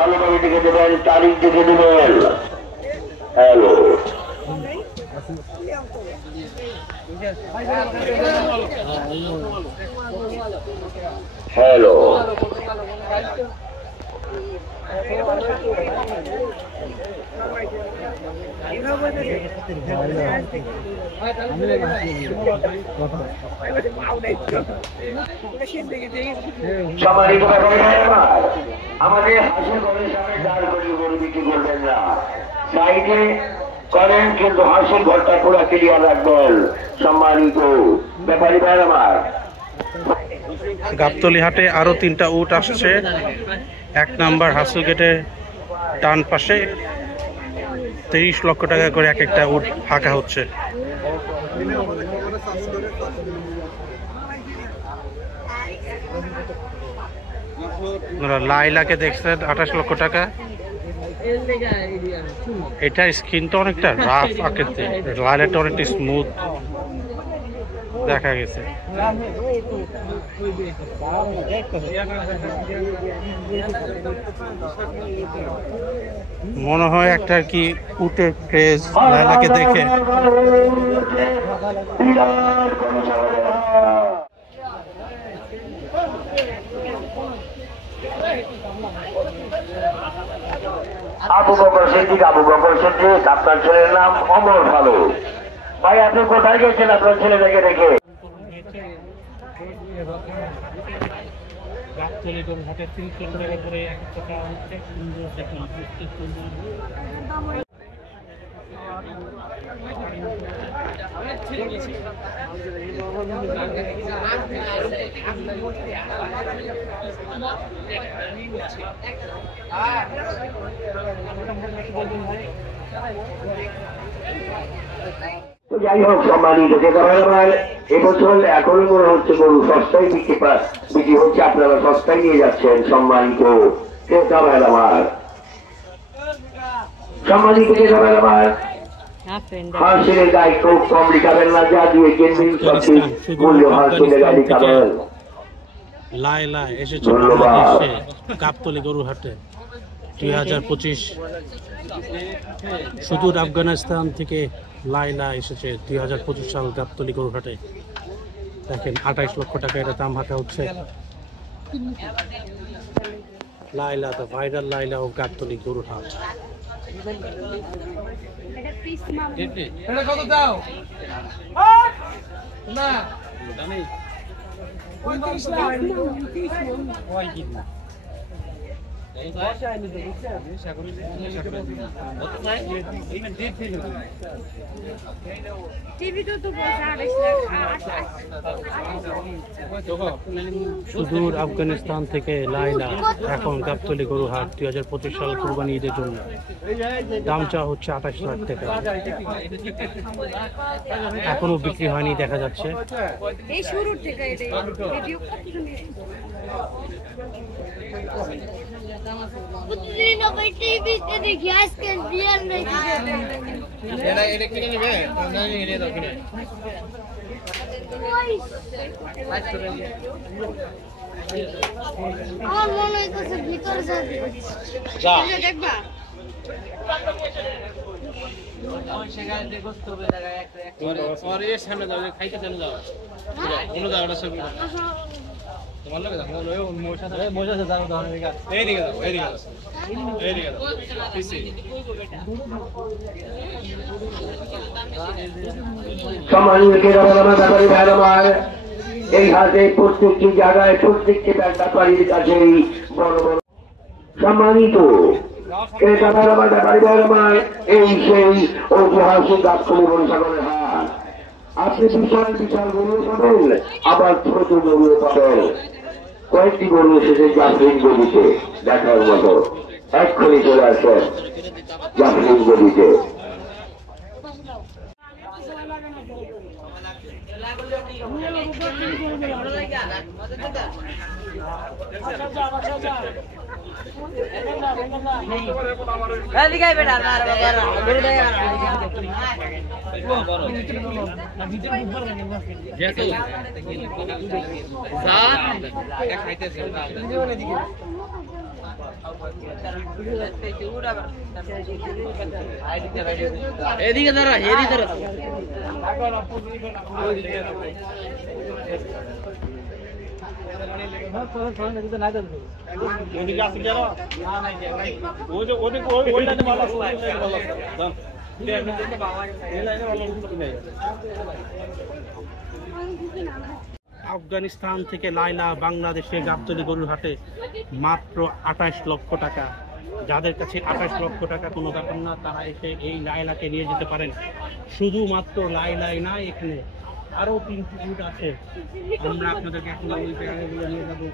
ভালোভাবে লিখে দেবেন, তারিখ লিখে দেবেন। হ্যালো হ্যালো আমাদের হাসির ঘরের সামনে দাঁড় করিয়ে গরু বিক্রি করবেন না, সাইডে করেন, কিন্তু হাসির ঘরটা পুরো ক্লিয়ার রাখবেন। সম্মানিত ব্যাপারী ভাই আমার, গাবতলী হাটে আরো 3টা উট আসছে। 1 নাম্বার হাসু গেটের ডান পাশে 30 লক্ষ টাকা করে এক একটা উট হাঁকা হচ্ছে। লাইলাকে দেখছেন 28 লক্ষ টাকা। এটার স্কিনটা অনেকটা রাফ আকৃতি, লাইলাটা অনেকটা স্মুথ দেখা গেছে। মনে হয় একটা কি উটের ক্রেজ লাইলাকে দেখে। আবু বকর সিদ্দিক, আবু বকর সিদ্দিক, আপনার ছেলের নাম অমর ভালো। ভাই আপনি কোথায় গেছেন আপনার ছেলেটাকে রেখে? যাই হোক সম্মানিত এবছর এখনো মনে হচ্ছে গরু সস্তায় বিক্রি হচ্ছে, আপনারা সস্তায় নিয়ে যাচ্ছেন। সম্মানিত ক্রেতা ভাই আমার, সম্মানিত ক্রেতা ভাই আমার, হাঁসের গায়ে খুব কম লিখাবেন না, যা দিয়ে কিনবেন সঠিক মূল্য হাঁসের গায়ে লিখাবেন। লাইলা এসেছে বাংলাদেশে গাবতলী গরু হাটে 2025। সুদূর আফগানিস্তান থেকে লাইলা এসেছে 2025 সাল গাবতলী গরু হাটে। দেখেন 28 লক্ষ টাকা এটা দাম হাঁকা হচ্ছে। লাইলা তো ভাইরাল লাইলা ও গাবতলী গরু হাট। কত দাও না সুদূর আফগানিস্তান থেকে লাইলা এখন গাবতলী গরু হাট 2025 সাল কুরবানি ঈদের জন্য। দাম চাওয়া হচ্ছে 28 লাখ টাকা। এখনো বিক্রি হয়নি দেখা যাচ্ছে। আমার মনে হইতেছে ভিতরে দেখবা সামনে যাও, খাইতে চলে যাও, অন্য জায়গাটা ছবি তোমার লোক এইদিকে যাও, এইদিকে যাও, এইদিকে যাও, সম্মানিত ব্যাপারী ভাই আমার, এই হাটে প্রত্যেকটি জায়গায় প্রত্যেকটি ব্যাপারীর কাছেই বড় বড় সম্মানিত ক্রেতা ভাই আমার, ব্যাপারী ভাই আমার, এই সেই ঐতিহাসিক গাবতলী বরিশালের হাট। আপনি বিশাল বিশাল গরু পাবেন, আবার ছোট গরু পাবেন। কয়েকটি গরু এসেছে জাফরিন গদিতে দেখার মতো। এক্ষুনি চলে আসেন জাফরিন গদিতে। এদিকে দাঁড়া, এদিকে দাঁড়া। ওদিকে আসি কেন? ওই যে ওদিকে ওই লাইনে ভালো আছে, ওই লাইনে ভালো আছে। আফগানিস্তান থেকে লাইলা বাংলাদেশে গাবতলী গরুর হাটে মাত্র 28 লক্ষ টাকা। যাদের কাছে 28 লক্ষ টাকা কোনো ব্যাপার না, তারা এসে এই লাইলাকে নিয়ে যেতে পারেন। শুধুমাত্র লাইলাই না, এখানে আরো 3টি উট আছে, আমরা আপনাদেরকে এখন ওই জায়গাগুলো নিয়ে যাবো।